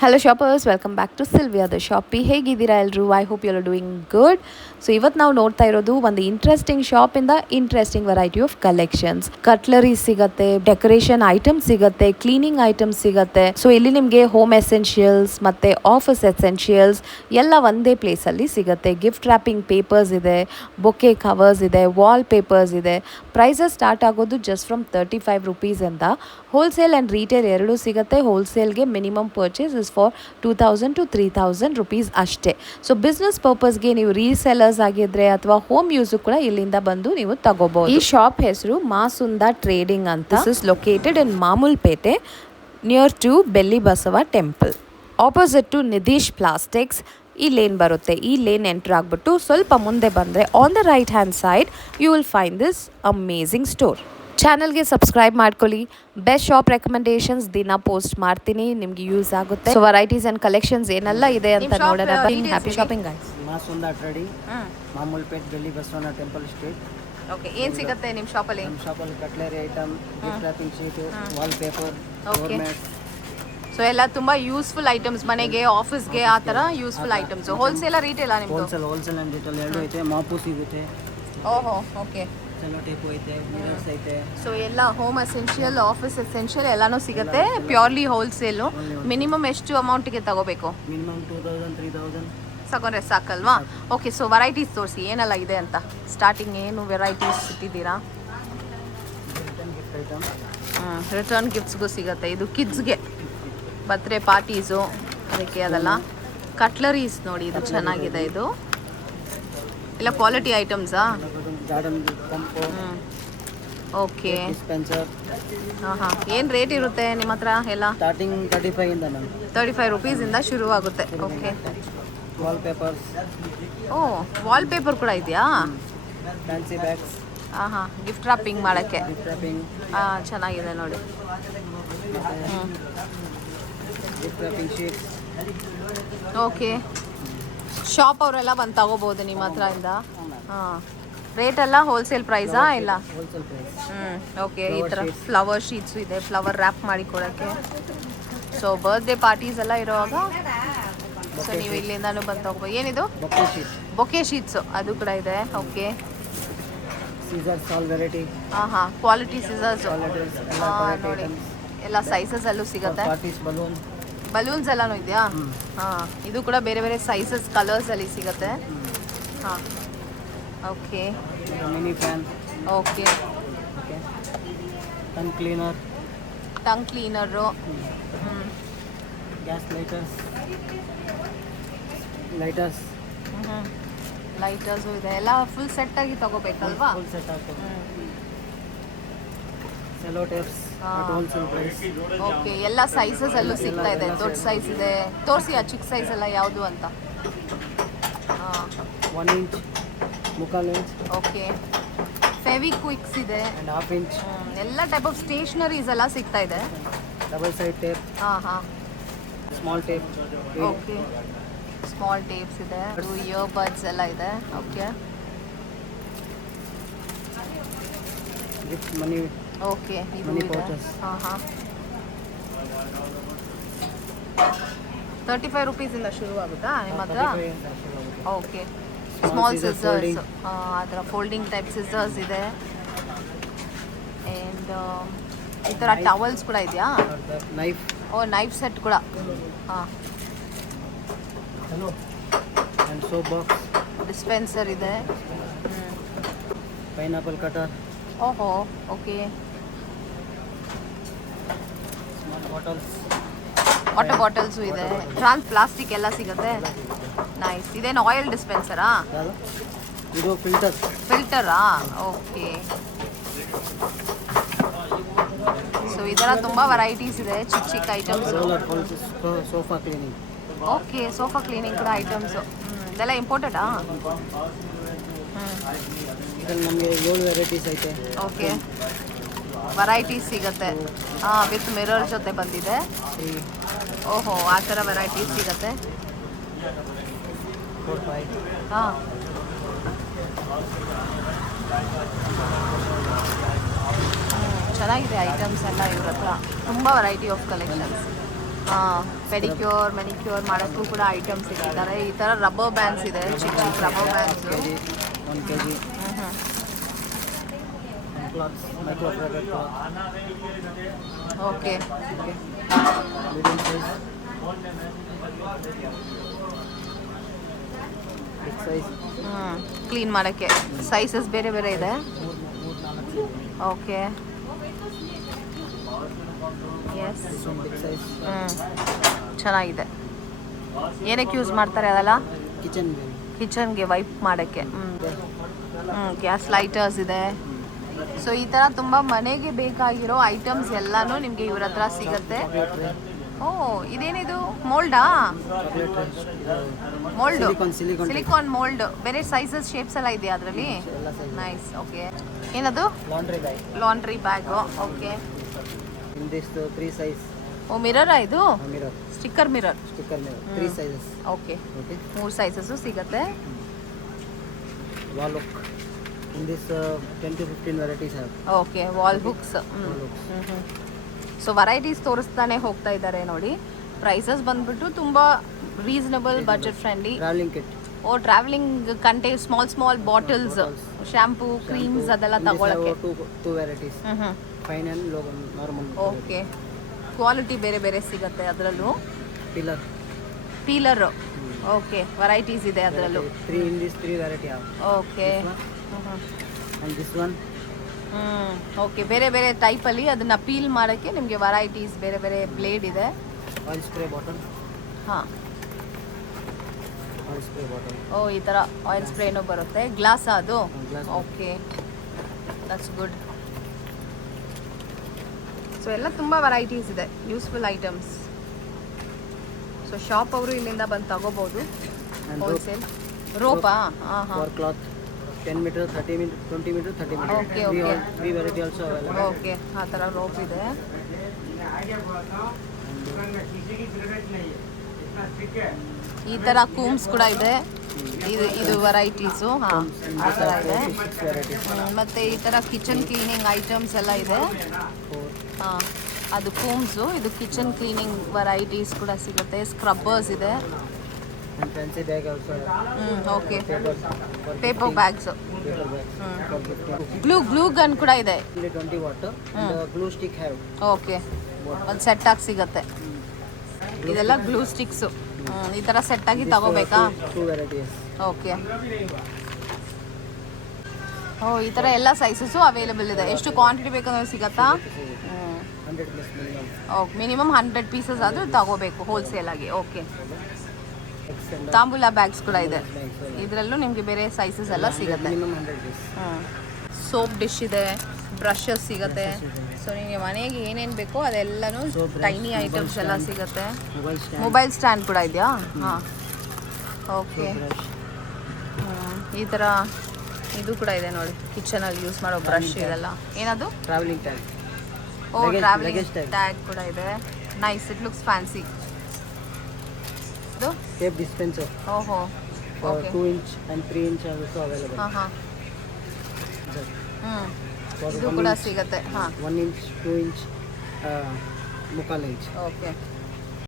Hello shoppers, welcome back to Sylvia the shoppy. ಹೇಗಿದ್ದೀರಾ ಎಲ್ಲರೂ? I hope you are doing good. So ಇವತ್ತು ನಾವು ನೋಡ್ತಾ ಇರೋದು ಒಂದು ಇಂಟ್ರೆಸ್ಟಿಂಗ್ ಶಾಪಿಂದ interesting variety of collections. Cutlery ಸಿಗತ್ತೆ, ಡೆಕೋರೇಷನ್ ಐಟಮ್ಸ್ ಸಿಗತ್ತೆ, ಕ್ಲೀನಿಂಗ್ ಐಟಮ್ಸ್ ಸಿಗತ್ತೆ. ಸೊ ಇಲ್ಲಿ ನಿಮಗೆ ಹೋಮ್ ಎಸೆನ್ಷಿಯಲ್ಸ್ ಮತ್ತೆ ಆಫೀಸ್ ಎಸೆನ್ಷಿಯಲ್ಸ್ ಎಲ್ಲ ಒಂದೇ ಪ್ಲೇಸಲ್ಲಿ ಸಿಗತ್ತೆ. ಗಿಫ್ಟ್ ರ್ಯಾಪಿಂಗ್ ಪೇಪರ್ಸ್ ಇದೆ, ಬೊಕೆ ಕವರ್ಸ್ ಇದೆ, ವಾಲ್ ಪೇಪರ್ಸ್ ಇದೆ. ಪ್ರೈಸಸ್ ಸ್ಟಾರ್ಟ್ ಆಗೋದು ಜಸ್ಟ್ ಫ್ರಮ್ 35 ರುಪೀಸಿಂದ. ಹೋಲ್ಸೇಲ್ ಆ್ಯಂಡ್ ರೀಟೇಲ್ ಎರಡೂ ಸಿಗುತ್ತೆ. ಹೋಲ್ಸೇಲ್ಗೆ minimum purchase is for 2000 to 3000 rupees ಅಷ್ಟೇ. ಸೊ ಬಿಸ್ನೆಸ್ ಪರ್ಪಸ್ಗೆ ನೀವು ರೀಸೆಲ್ಲರ್ಸ್ ಆಗಿದ್ರೆ ಅಥವಾ ಹೋಮ್ ಯೂಸ್ ಕೂಡ ಇಲ್ಲಿಂದ ಬಂದು ನೀವು ತಗೋಬಹುದು. ಈ ಶಾಪ್ ಹೆಸರು ಮಾಸುಂದ ಟ್ರೇಡಿಂಗ್ ಅಂತ. This is located in Mamulpet near to Belli Basava temple, opposite to Nidheesh plastics. ಈ ಲೇನ್ ಬರುತ್ತೆ. ಈ ಲೇನ್ ಎಂಟರ್ ಆಗಿಬಿಟ್ಟು ಸ್ವಲ್ಪ ಮುಂದೆ ಬಂದರೆ on the right hand side you will find this amazing store. ಚಾನಲ್ಗೆ ಸಬ್ಸ್ಕ್ರೈಬ್ ಮಾಡ್ಕೊಳ್ಳಿ. ಬೆಸ್ಟ್ ಶಾಪ್ ರೆಕಮೆಂಡೇಶನ್ಸ್ ದಿನ ಪೋಸ್ಟ್ ಮಾಡ್ತೀನಿ, ನಿಮ್ಗೆ ಯೂಸ್ ಆಗುತ್ತೆ. ಸೊ ವೆರೈಟೀಸ್ ಅಂಡ್ ಕಲೆಕ್ಷನ್ಸ್ ಏನೆಲ್ಲ ಇದೆ ಅಂತ ನೋಡೋಣ. Happy shopping guys. Masunda trading, Mamulpet, Belli Basavanna temple street. Okay, ಏನು ಸಿಗುತ್ತೆ ನಿಮ್ಮ ಶಾಪಲ್ಲಿ? ನಮ್ಮ ಶಾಪಲ್ಲಿ cutlery item, gift wrapping sheet, wall paper, door mat. So ಎಲ್ಲ ತುಂಬಾ ಯೂಸ್ಫುಲ್ ಐಟಮ್ಸ್, ಮನೆಗೆ ಆಫೀಸ್ಗೆ ಆ ಥರ ಯೂಸ್ಫುಲ್ ಐಟಮ್ಸ್. ಹೋಲ್ಸೇಲ್ ರೀಟೇಲ್ ನಿಮ್ದು? ಹೋಲ್ಸೇಲ್ ಆ್ಯಂಡ್ ರಿಟೇಲ್ ಎರಡು ಐತೆ. ಮಾಪು ಸಿಗುತ್ತೆ. ಓಹೋ, ಓಕೆ. ಸೆಲ್ಲೋ ಟೇಪು ಐತೆ, ಮಿರರ್ಸ್ ಐತೆ. ಸೊ ಎಲ್ಲ ಹೋಮ್ ಎಸೆನ್ಷಿಯಲ್, ಆಫೀಸ್ ಎಸೆನ್ಷಿಯಲ್ ಎಲ್ಲನೂ ಸಿಗುತ್ತೆ. Purely wholesale. ಮಿನಿಮಮ್ ಎಷ್ಟು ಅಮೌಂಟಿಗೆ ತಗೋಬೇಕು? ಮಿನಿಮಮ್ 2000 3000 ತಗೊಂಡ್ರೆ ಸಾಕಲ್ವಾ? ಓಕೆ, ಸೊ ವೆರೈಟೀಸ್ ತೋರಿಸಿ ಏನೆಲ್ಲ ಇದೆ ಅಂತ. ಸ್ಟಾರ್ಟಿಂಗ್ ಏನು ವೆರೈಟೀಸ್ ಇಟ್ಟಿದ್ದೀರಾ? Gift item. ರಿಟರ್ನ್ ಗಿಫ್ಟ್ಸ್ಗೂ ಸಿಗುತ್ತೆ. ಇದು ಕಿಡ್ಸ್ಗೆ ಬರ್ತ್ಡೇ ಪಾರ್ಟೀಸು ಅದಕ್ಕೆ ಅದೆಲ್ಲ. ಕಟ್ಲರೀಸ್ ನೋಡಿ, ಇದು ಚೆನ್ನಾಗಿದೆ. ಇದು ಎಲ್ಲ ಕ್ವಾಲಿಟಿ ಐಟಮ್ಸಾ? Garden pump. ಓಕೆ. ಡಿಸ್ಪೆನ್ಸರ್. ಹಾಂ, ಏನು ರೇಟ್ ಇರುತ್ತೆ ನಿಮ್ಮ ಹತ್ರ ಎಲ್ಲ? ಸ್ಟಾರ್ಟಿಂಗ್ 35 ಇಂದ ನಾನು 35 ರುಪೀಸಿಂದ ಶುರುವಾಗುತ್ತೆ. ಓಕೆ. Wall papers. ಓ, ವಾಲ್ ಪೇಪರ್ ಕೂಡ ಇದೆಯಾ? Fancy bags. ಹಾಂ, ಗಿಫ್ಟ್ ರ್ಯಾಪಿಂಗ್ ಮಾಡೋಕ್ಕೆ. Gift wrapping. ಚೆನ್ನಾಗಿದೆ ನೋಡಿ. Gift wrapping sheets. Okay. Shop ಅವರೆಲ್ಲ ಬಂದು ತಗೋಬೋದು ನಿಮ್ಮ ಹತ್ರ ಇಂದ? ಹಾಂ. ರೇಟ್ ಎಲ್ಲ ಹೋಲ್ಸೇಲ್ ಪ್ರೈಸಾ ಇಲ್ಲ? Wholesale price. ಓಕೆ. ಈ ಥರ ಫ್ಲವರ್ ಶೀಟ್ಸು ಇದೆ, ಫ್ಲವರ್ ರ್ಯಾಪ್ ಮಾಡಿ ಕೊಡೋಕ್ಕೆ. ಸೊ ಬರ್ತ್ಡೇ ಪಾರ್ಟೀಸ್ ಎಲ್ಲ ಇರುವಾಗ ಸೊ ನೀವು ಇಲ್ಲಿಂದನೂ ಬಂದು ತಗೋಬೋದು. ಏನಿದು? Bouquet sheet. ಬೊಕೆ ಶೀಟ್ಸು ಅದು ಕೂಡ ಇದೆ. ಓಕೆ. Caesar's, all variety. ಹಾಂ, ಕ್ವಾಲಿಟಿ ಸೀಸರ್ಸು. ನೋಡಿ, ಐಟಮ್ಸ್. ಎಲ್ಲ ಸೈಜಸಲ್ಲೂ ಸಿಗುತ್ತೆ. Parties, balloon. ಬಲೂನ್ಸ್ ಎಲ್ಲನೂ ಇದೆಯಾ? ಹಾಂ, ಇದು ಕೂಡ ಬೇರೆ ಬೇರೆ ಸೈಜಸ್, ಕಲರ್ಸಲ್ಲಿ ಸಿಗುತ್ತೆ. ಹಾಂ, okay. Mini fan. Okay. Tongue cleaner. Tongue cleaner. Gas lighters. Lighters ಇದೆ. ಎಲ್ಲ ಫುಲ್ ಸೆಟ್ಟಾಗಿ ತಗೋಬೇಕಲ್ವಾ? ಫುಲ್ ಸೆಟ್ ಆಗ್ತದೆ. Cello tapes wholesale price. Okay. ಎಲ್ಲ ಸೈಜಸಲ್ಲೂ ಸಿಗ್ತಾ ಇದೆ. ದೊಡ್ಡ ಸೈಜ್ ಇದೆ. ತೋರಿಸಿ ಆ ಚಿಕ್ಕ ಸೈಜ್ ಎಲ್ಲ ಯಾವುದು ಅಂತ. 1 ಇಂಚ್, 3/4 ಇಂಚ್. ಓಕೆ. ಫೆವಿಕ್ವಿಕ್ಸ್ ಇದೆ. And 1/2 inch. ಎಲ್ಲ ಟೈಪ್ ಆಫ್ ಸ್ಟೇಷನರೀಸ್ ಎಲ್ಲ ಸಿಗ್ತಾ ಇದೆ. Double side tape. ಹಾಂ. Small tape. Okay. Small tapes ಇದೆ. ಇಯರ್ ಬಡ್ಸ್ ಎಲ್ಲ ಇದೆ. ಓಕೆ. Gift money. ಓಕೆ. ಇದು ಮನಿ ಇದೆ. ಪೌಚಸ್. ಹಾಂ. 35 ರುಪೀಸಿಂದ ಶುರುವಾಗುತ್ತಾ ನಿಮ್ಮ ಹತ್ರ? ಓಕೆ. ಸ್ಮಾಲ್ ಸಿಸರ್ಸ್, ಆ ಥರ ಫೋಲ್ಡಿಂಗ್ ಟೈಪ್ ಸಿಸರ್ಸ್ ಇದೆ. ಆ್ಯಂಡ್ ಈ ಥರ ಟವಲ್ಸ್ ಕೂಡ ಇದೆಯಾ? ನೈಫ್. ಓ, ನೈಫ್ ಸೆಟ್ ಕೂಡ. ಹಾಂ. And soap box. ಡಿಸ್ಪೆನ್ಸರ್ ಇದೆ. Pineapple cutter. ಓಹೋ, okay. Small bottles. Water bottles ಇದೆ. ಪ್ಲಾಸ್ಟಿಕ್ ಎಲ್ಲ ಸಿಗುತ್ತೆ. ನೈಸ್. ಇದೇನು ಆಯಿಲ್ ಡಿಸ್ಪೆನ್ಸರಾ? ಇದು ಫಿಲ್ಟರಾ? ಓಕೆ. ಸೊ ಈ ಥರ ತುಂಬ ವೆರೈಟೀಸ್ ಇದೆ, ಚಿಕ್ಕ ಚಿಕ್ಕ items. Sofa cleaning. Okay. Sofa cleaning ಕೂಡ ಐಟಮ್ಸು. ಇದೆಲ್ಲ ಇಂಪಾರ್ಟೆಂಟಾ? ಇದರಲ್ಲಿ ನಮಗೆ 7 ವೆರೈಟೀಸ್ ಐತೆ. ಓಕೆ. ವೆರೈಟೀಸ್ ಸಿಗುತ್ತೆ. ವಿತ್ ಮಿರರ್ ಜೊತೆ ಬಂದಿದೆ. ಓಹೋ, ಆ ಥರ ವೆರೈಟೀಸ್ ಸಿಗುತ್ತೆ. 4, 5. ಹಾಂ. ಚೆನ್ನಾಗಿದೆ ಐಟಮ್ಸ್ ಎಲ್ಲ ಇವ್ರ ಹತ್ರ. ತುಂಬ ವೆರೈಟಿ ಆಫ್ ಕಲೆಕ್ಷನ್ಸ್. ಹಾಂ, ಪೆಡಿಕ್ಯೂರ್ ಮೆನಿಕ್ಯೂರ್ ಮಾಡೋಕ್ಕೂ ಕೂಡ ಐಟಮ್ಸ್ ಇಟ್ಟಿದ್ದಾರೆ. ಈ ಥರ ರಬ್ಬರ್ ಬ್ಯಾಂಡ್ಸ್ ಇದೆ, ಚಿಕ್ಕ ಚಿಕ್ಕ rubber bands. 1 kg cloths, micro fiber cloth. ಓಕೆ. Medium size, big size. Clean ಮಾಡೋಕ್ಕೆ ಸೈಜಸ್ ಬೇರೆ ಬೇರೆ ಇದೆ. 3-4 okay, yes. This one big size. ಚೆನ್ನಾಗಿದೆ. ಏನಕ್ಕೆ ಯೂಸ್ ಮಾಡ್ತಾರೆ ಅದೆಲ್ಲ? Kitchen. ಕಿಚನ್ಗೆ ವೈಪ್ ಮಾಡೋಕ್ಕೆ. ಗ್ಯಾಸ್ ಲೈಟರ್ಸ್ ಇದೆ. ಸೊ ಈ ಥರ ತುಂಬ ಮನೆಗೆ ಬೇಕಾಗಿರೋ ಐಟಮ್ಸ್ ಎಲ್ಲನೂ ನಿಮಗೆ ಇವ್ರ ಹತ್ರ ಸಿಗುತ್ತೆ. ಓ, ಇದೇನಿದು ಮೋಲ್ಡಾ? Mould, silicone mould. ಬೇರೆ ಸೈಜಸ್ ಶೇಪ್ಸ್ ಎಲ್ಲ ಇದೆಯಾ ಅದರಲ್ಲಿ? ನೈಸ್. ಓಕೆ, ಏನದು? Laundry bag. Laundry bag. Okay. In this 3 size. ಓ, ಮಿರರಾ ಇದು? Mirror. Sticker mirror. Sticker mirror. 3 sizes. Okay, Okay. 3 sizes ಸಿಗುತ್ತೆ. Wall hook. In this 10 to 15 varieties have. Okay, wall hooks. Wall hooks. So varieties ತೋರಿಸ್ತಾನೆ ಹೋಗ್ತಾ ಇದ್ದಾರೆ ನೋಡಿ. Prices ಬಂದ್ಬಿಟ್ಟು ತುಂಬ reasonable, budget friendly. Traveling kit. ಓ, travelling small bottles, shampoo, creams ಅದೆಲ್ಲ In this ತಗೊಳಕ್ಕೆ. have two varieties. Fine and low, normal. Okay, quality ಬೇರೆ ಬೇರೆ ಸಿಗುತ್ತೆ ಅದರಲ್ಲೂ. Pillar. ಪೀಲರ್. ಓಕೆ, ವೆರೈಟೀಸ್ ಇದೆ ಅದರಲ್ಲೂ. 3 in this 3 variety have. Okay. And this one. Okay, ಬೇರೆ ಬೇರೆ ಟೈಪಲ್ಲಿ ಅದನ್ನು ಪೀಲ್ ಮಾಡೋಕ್ಕೆ ನಿಮಗೆ ವೆರೈಟೀಸ್ ಬೇರೆ ಬೇರೆ ಬ್ಲೇಡ್ ಇದೆ. Oil spray bottle. ಹಾಂ. Oil spray bottle. ಓ, ಈ ಥರ ಆಯಿಲ್ ಸ್ಪ್ರೇನೂ ಬರುತ್ತೆ. ಗ್ಲಾಸ್ ಅದು? Glass. Okay, that's good. So ಎಲ್ಲ ತುಂಬ ವೆರೈಟೀಸ್ ಇದೆ, ಯೂಸ್ಫುಲ್ ಐಟಮ್ಸ್. ಸೊ ಶಾಪ್ ಅವರು ಇಲ್ಲಿಂದ ಬಂದು ತಗೋಬೋದು. And ಹೋಲ್ಸೇಲ್ ರೋಪಾ? ಹಾಂ ಹಾಂ. for cloth. 10 meter, 30 meter, 20 meter, 30 meter. Okay, okay. Three variety also available. Okay, ಆ ಥರ ರೋಪ್ ಇದೆ. ಈ ಥರ ಕೂಮ್ಸ್ ಕೂಡ ಇದೆ. ಇದು ವೆರೈಟೀಸು. ಹಾಂ, ಆ ಥರ ಇದೆ. 6 varieties. ಮತ್ತು ಈ ಥರ ಕಿಚನ್ ಕ್ಲೀನಿಂಗ್ ಐಟಮ್ಸ್ ಎಲ್ಲ ಇದೆ. 4. ಹಾಂ, ಅದು ಕೂಮ್ಸು. ಇದು ಕಿಚನ್ ಕ್ಲೀನಿಂಗ್ ವೆರೈಟೀಸ್ ಕೂಡ ಸಿಗುತ್ತೆ. ಸ್ಕ್ರಬ್ಬರ್ಸ್ ಇದೆ. And fancy bag also. Okay, Papers. Paper bags. Paper bags. For 50. Glue gun ಕೂಡ ಇದೆ. Only 20 water. And the glue stick have. Okay, ಒಂದು ಸೆಟ್ಟಾಗಿ ಸಿಗುತ್ತೆ. ಇದೆಲ್ಲ ಗ್ಲೂ ಸ್ಟಿಕ್ಸು. ಈ ಥರ ಸೆಟ್ಟಾಗಿ ತಗೋಬೇಕಾ? Two varieties. ಓಕೆ. ಓ, ಈ ಥರ ಎಲ್ಲ ಸೈಜಸ್ಸು ಅವೈಲೇಬಲ್ ಇದೆ. ಎಷ್ಟು ಕ್ವಾಂಟಿಟಿ ಬೇಕಂದ್ರೆ ಸಿಗತ್ತಾ? 100 plus minimum. Okay, minimum 100 pieces ಆದರೂ ತಗೋಬೇಕು ಹೋಲ್ಸೇಲಾಗಿ. ಓಕೆ. Extender. ತಾಂಬೂಲ ಬ್ಯಾಗ್ಸ್ ಕೂಡ ಇದೆ. Bags. ಇದರಲ್ಲೂ ನಿಮಗೆ ಬೇರೆ ಸೈಜಸ್ ಎಲ್ಲ ಸಿಗುತ್ತೆ. Minimum 100 piece. ಸೋಪ್ ಡಿಶ್ ಇದೆ, ಬ್ರಷಸ್ ಸಿಗುತ್ತೆ. ಸೊ ನಿಮಗೆ ಮನೆಗೆ ಏನೇನು ಬೇಕೋ ಅದೆಲ್ಲನೂ Soap brush, tiny mobile items ಎಲ್ಲ stand, ಸಿಗುತ್ತೆ. Mobile stand. ಮೊಬೈಲ್ ಸ್ಟ್ಯಾಂಡ್ ಕೂಡ ಇದೆಯಾ? ಹಾಂ, ಓಕೆ. Soap brush. ಈ ಥರ ಇದು ಕೂಡ ಇದೆ ನೋಡಿ, ಕಿಚನಲ್ಲಿ ಯೂಸ್ ಮಾಡೋ ಬ್ರಷ್ ಇದೆಲ್ಲ. ಏನದು? Traveling tag. ಓ, Luggage ಟ್ರಾವೆಲಿಂಗ್ tag. ಟ್ಯಾಗ್ ಕೂಡ ಇದೆ. Nice, it looks fancy. ಇದು? Tape dispenser. ಓಹೋ, For okay. 2 inch and 3 inch are also available. ಹಾಂ ಹಾಂ. For ಇದು 1 ಕೂಡ inch, ಸಿಗುತ್ತೆ. ಹಾಂ, 1 inch, 2 inch, mukkal inch. Okay.